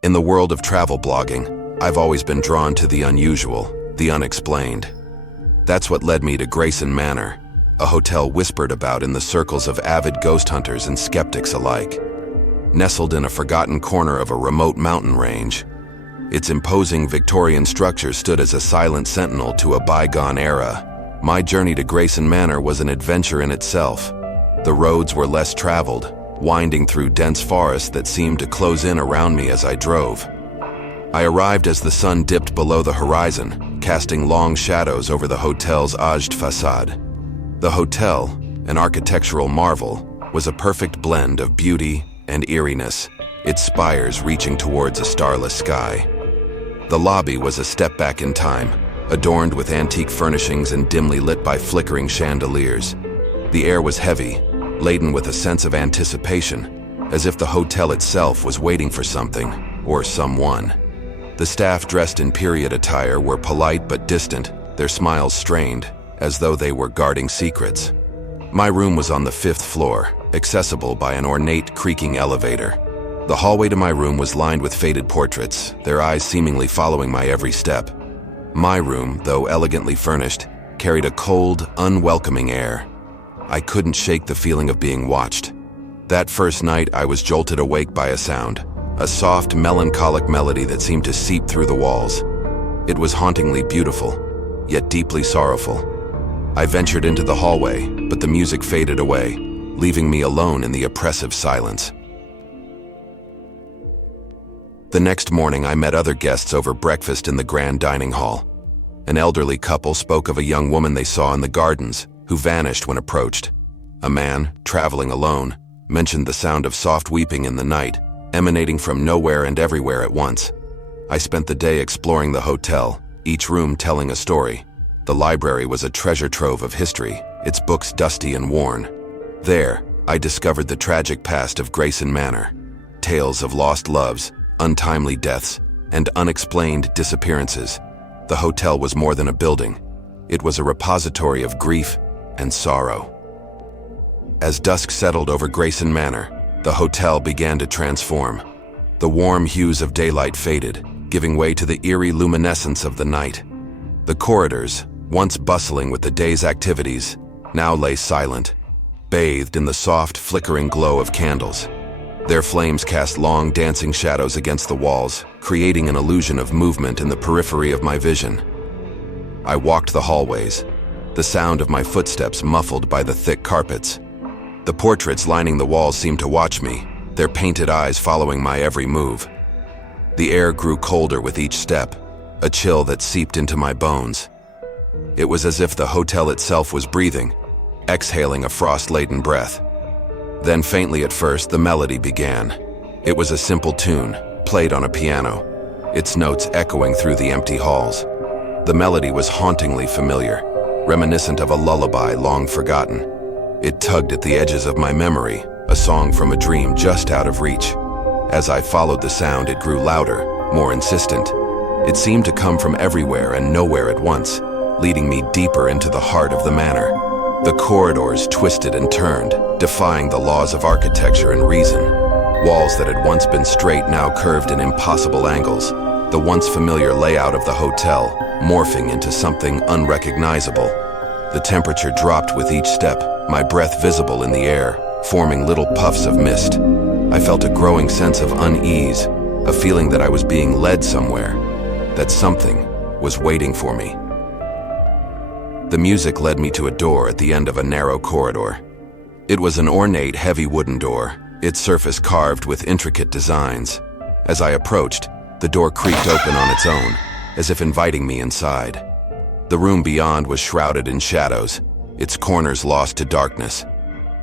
In the world of travel blogging, I've always been drawn to the unusual, the unexplained. That's what led me to Grayson Manor, a hotel whispered about in the circles of avid ghost hunters and skeptics alike. Nestled in a forgotten corner of a remote mountain range, its imposing Victorian structure stood as a silent sentinel to a bygone era. My journey to Grayson Manor was an adventure in itself. The roads were less traveled, winding through dense forests that seemed to close in around me as I drove. I arrived as the sun dipped below the horizon, casting long shadows over the hotel's aged facade. The hotel, an architectural marvel, was a perfect blend of beauty and eeriness, its spires reaching towards a starless sky. The lobby was a step back in time, adorned with antique furnishings and dimly lit by flickering chandeliers. The air was heavy, laden with a sense of anticipation, as if the hotel itself was waiting for something, or someone. The staff dressed in period attire were polite but distant, their smiles strained, as though they were guarding secrets. My room was on the 5th floor, accessible by an ornate creaking elevator. The hallway to my room was lined with faded portraits, their eyes seemingly following my every step. My room, though elegantly furnished, carried a cold, unwelcoming air. I couldn't shake the feeling of being watched. That first night, I was jolted awake by a sound, a soft, melancholic melody that seemed to seep through the walls. It was hauntingly beautiful, yet deeply sorrowful. I ventured into the hallway, but the music faded away, leaving me alone in the oppressive silence. The next morning, I met other guests over breakfast in the grand dining hall. An elderly couple spoke of a young woman they saw in the gardens, who vanished when approached. A man, traveling alone, mentioned the sound of soft weeping in the night, emanating from nowhere and everywhere at once. I spent the day exploring the hotel, each room telling a story. The library was a treasure trove of history, its books dusty and worn. There, I discovered the tragic past of Grayson Manor. Tales of lost loves, untimely deaths, and unexplained disappearances. The hotel was more than a building. It was a repository of grief and sorrow. As dusk settled over Grayson Manor, the hotel began to transform. The warm hues of daylight faded, giving way to the eerie luminescence of the night. The corridors, once bustling with the day's activities, now lay silent, bathed in the soft, flickering glow of candles. Their flames cast long, dancing shadows against the walls, creating an illusion of movement in the periphery of my vision. I walked the hallways, the sound of my footsteps muffled by the thick carpets. The portraits lining the walls seemed to watch me, their painted eyes following my every move. The air grew colder with each step, a chill that seeped into my bones. It was as if the hotel itself was breathing, exhaling a frost-laden breath. Then faintly at first, the melody began. It was a simple tune, played on a piano, its notes echoing through the empty halls. The melody was hauntingly familiar, reminiscent of a lullaby long forgotten. It tugged at the edges of my memory, a song from a dream just out of reach. As I followed the sound, it grew louder, more insistent. It seemed to come from everywhere and nowhere at once, leading me deeper into the heart of the manor. The corridors twisted and turned, defying the laws of architecture and reason. Walls that had once been straight now curved in impossible angles, the once familiar layout of the hotel morphing into something unrecognizable. The temperature dropped with each step, my breath visible in the air, forming little puffs of mist. I felt a growing sense of unease, a feeling that I was being led somewhere, that something was waiting for me. The music led me to a door at the end of a narrow corridor. It was an ornate, heavy wooden door, its surface carved with intricate designs. As I approached, the door creaked open on its own, as if inviting me inside. The room beyond was shrouded in shadows, its corners lost to darkness.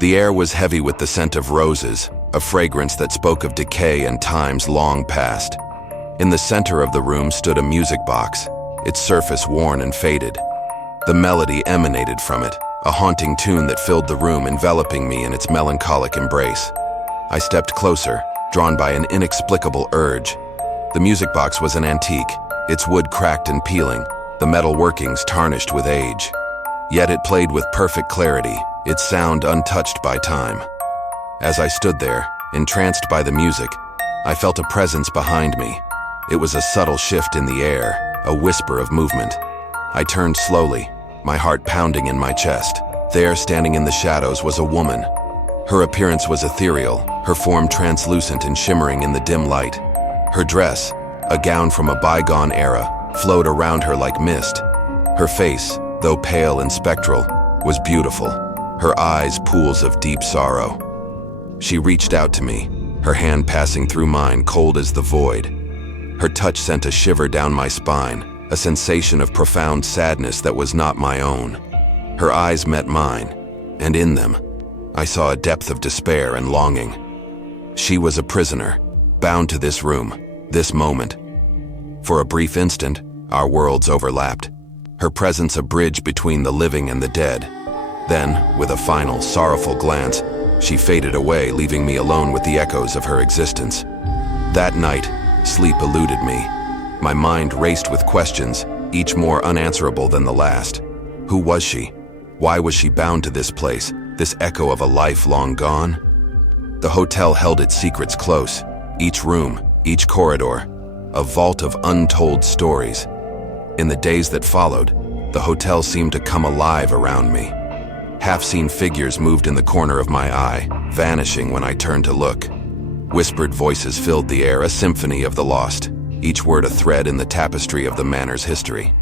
The air was heavy with the scent of roses, a fragrance that spoke of decay and times long past. In the center of the room stood a music box, its surface worn and faded. The melody emanated from it, a haunting tune that filled the room, enveloping me in its melancholic embrace. I stepped closer, drawn by an inexplicable urge. The music box was an antique, its wood cracked and peeling, the metal workings tarnished with age. Yet it played with perfect clarity, its sound untouched by time. As I stood there, entranced by the music, I felt a presence behind me. It was a subtle shift in the air, a whisper of movement. I turned slowly, my heart pounding in my chest. There, standing in the shadows, was a woman. Her appearance was ethereal, her form translucent and shimmering in the dim light. Her dress, a gown from a bygone era, flowed around her like mist. Her face, though pale and spectral, was beautiful, her eyes pools of deep sorrow. She reached out to me, her hand passing through mine, cold as the void. Her touch sent a shiver down my spine, a sensation of profound sadness that was not my own. Her eyes met mine, and in them, I saw a depth of despair and longing. She was a prisoner, bound to this room, this moment. For a brief instant, our worlds overlapped, her presence a bridge between the living and the dead. Then, with a final, sorrowful glance, she faded away, leaving me alone with the echoes of her existence. That night, sleep eluded me. My mind raced with questions, each more unanswerable than the last. Who was she? Why was she bound to this place, this echo of a life long gone? The hotel held its secrets close, each room, each corridor, a vault of untold stories. In the days that followed, the hotel seemed to come alive around me. Half-seen figures moved in the corner of my eye, vanishing when I turned to look. Whispered voices filled the air, a symphony of the lost, each word a thread in the tapestry of the manor's history.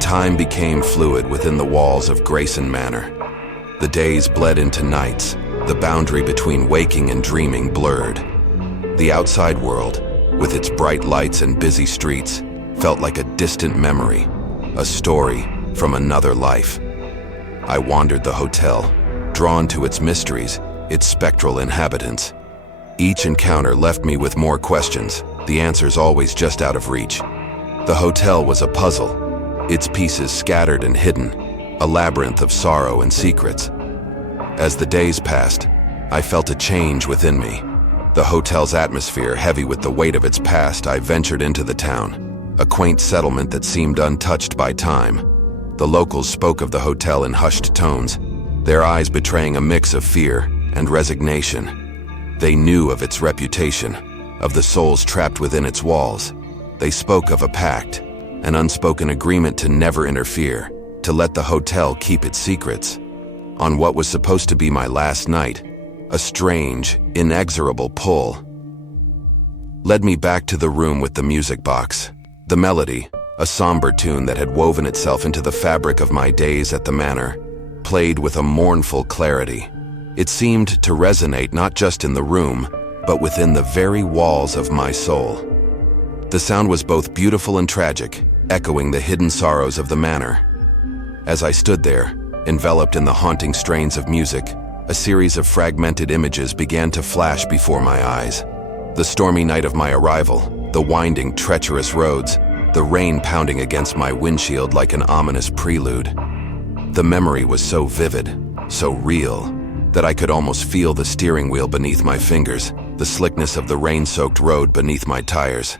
Time became fluid within the walls of Grayson Manor. The days bled into nights, the boundary between waking and dreaming blurred. The outside world, with its bright lights and busy streets, felt like a distant memory, a story from another life. I wandered the hotel, drawn to its mysteries, its spectral inhabitants. Each encounter left me with more questions, the answers always just out of reach. The hotel was a puzzle, its pieces scattered and hidden, a labyrinth of sorrow and secrets. As the days passed, I felt a change within me. The hotel's atmosphere heavy with the weight of its past, I ventured into the town, a quaint settlement that seemed untouched by time. The locals spoke of the hotel in hushed tones, their eyes betraying a mix of fear and resignation. They knew of its reputation, of the souls trapped within its walls. They spoke of a pact, an unspoken agreement to never interfere, to let the hotel keep its secrets. On what was supposed to be my last night, a strange, inexorable pull led me back to the room with the music box. The melody, a somber tune that had woven itself into the fabric of my days at the manor, played with a mournful clarity. It seemed to resonate not just in the room, but within the very walls of my soul. The sound was both beautiful and tragic, echoing the hidden sorrows of the manor. As I stood there, enveloped in the haunting strains of music, a series of fragmented images began to flash before my eyes. The stormy night of my arrival, the winding, treacherous roads, the rain pounding against my windshield like an ominous prelude. The memory was so vivid, so real, that I could almost feel the steering wheel beneath my fingers, the slickness of the rain-soaked road beneath my tires.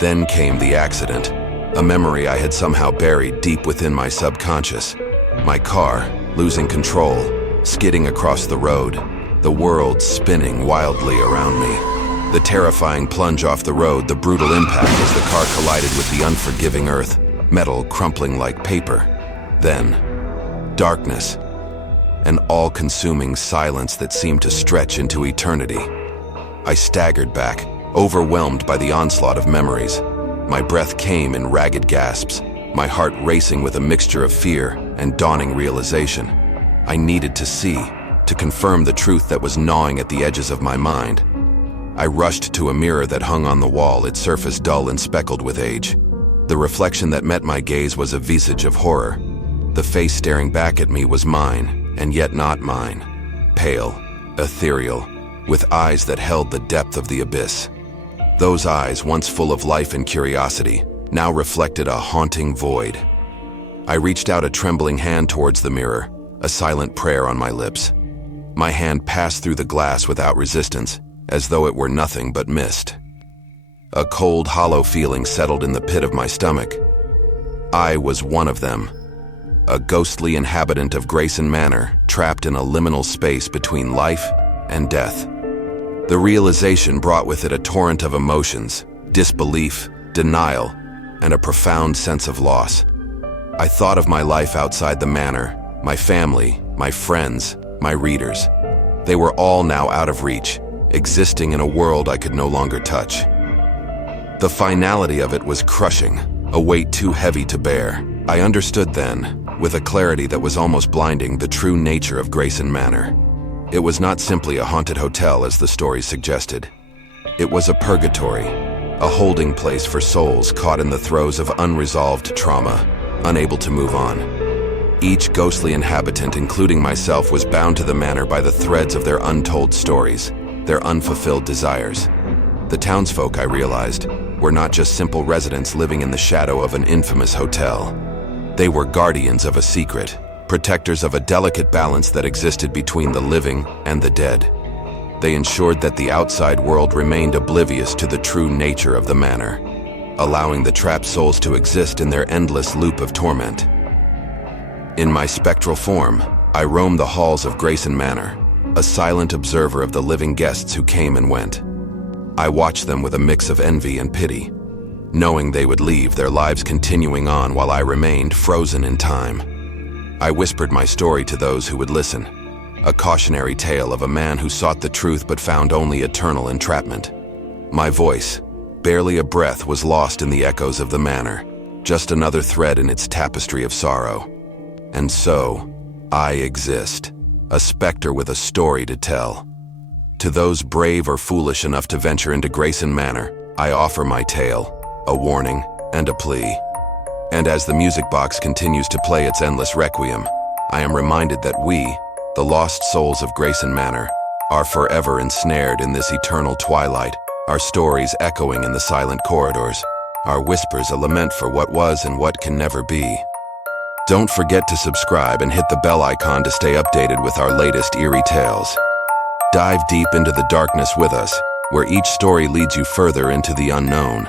Then came the accident, a memory I had somehow buried deep within my subconscious. My car, losing control, skidding across the road, the world spinning wildly around me. The terrifying plunge off the road, the brutal impact as the car collided with the unforgiving earth, metal crumpling like paper. Then, darkness, an all-consuming silence that seemed to stretch into eternity. I staggered back, overwhelmed by the onslaught of memories. My breath came in ragged gasps, my heart racing with a mixture of fear and dawning realization. I needed to see, to confirm the truth that was gnawing at the edges of my mind. I rushed to a mirror that hung on the wall, its surface dull and speckled with age. The reflection that met my gaze was a visage of horror. The face staring back at me was mine, and yet not mine. Pale, ethereal, with eyes that held the depth of the abyss. Those eyes, once full of life and curiosity, now reflected a haunting void. I reached out a trembling hand towards the mirror, a silent prayer on my lips. My hand passed through the glass without resistance, as though it were nothing but mist. A cold, hollow feeling settled in the pit of my stomach. I was one of them, a ghostly inhabitant of Grayson Manor, trapped in a liminal space between life and death. The realization brought with it a torrent of emotions, disbelief, denial, and a profound sense of loss. I thought of my life outside the manor, my family, my friends, my readers. They were all now out of reach, existing in a world I could no longer touch. The finality of it was crushing, a weight too heavy to bear. I understood then, with a clarity that was almost blinding, the true nature of Grayson Manor. It was not simply a haunted hotel as the story suggested. It was a purgatory, a holding place for souls caught in the throes of unresolved trauma, unable to move on. Each ghostly inhabitant, including myself, was bound to the manor by the threads of their untold stories, their unfulfilled desires. The townsfolk, I realized, were not just simple residents living in the shadow of an infamous hotel. They were guardians of a secret, protectors of a delicate balance that existed between the living and the dead. They ensured that the outside world remained oblivious to the true nature of the manor, allowing the trapped souls to exist in their endless loop of torment. In my spectral form, I roamed the halls of Grayson Manor, a silent observer of the living guests who came and went. I watched them with a mix of envy and pity, knowing they would leave, their lives continuing on while I remained frozen in time. I whispered my story to those who would listen, a cautionary tale of a man who sought the truth but found only eternal entrapment. My voice, barely a breath, was lost in the echoes of the manor, just another thread in its tapestry of sorrow. And so, I exist, a specter with a story to tell. To those brave or foolish enough to venture into Grayson Manor, I offer my tale, a warning and a plea. And as the music box continues to play its endless requiem, I am reminded that we, the lost souls of Grayson Manor, are forever ensnared in this eternal twilight, our stories echoing in the silent corridors, our whispers a lament for what was and what can never be. Don't forget to subscribe and hit the bell icon to stay updated with our latest eerie tales. Dive deep into the darkness with us, where each story leads you further into the unknown.